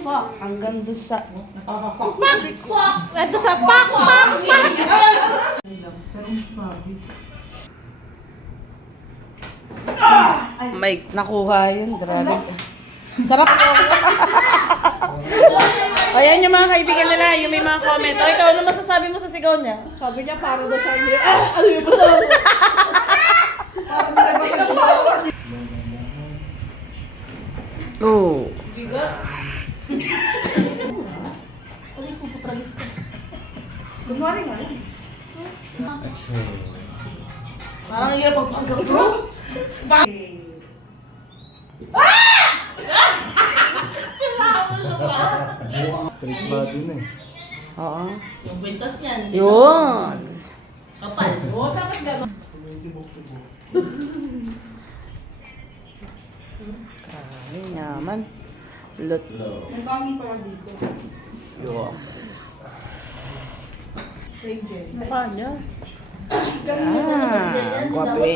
fuck hanggang doon sa Napaka-fuck. fuck ito sa pak. Pero mas bagay. May nakuha yun, grabe. Sarap po. Ayan yung mga kaibigan nila, yung may mga comment. O ikaw, ano masasabi mo sa sigaw niya? Sabi niya, para daw sa inyo. Ano yung masarap? Oo. Bigat. Ano yung puputragis ko? Kunwari nga lang. Parang hirap pagpanggang bro. Street body na eh. Oo. Yung kwintas niyan. Yun. Kapal. Oo, dapat gano'n. Grabe naman. Lot. May bangin pa dito. Yun. Ranger. Mukha niya. Ganun yung Ah, gwapo eh.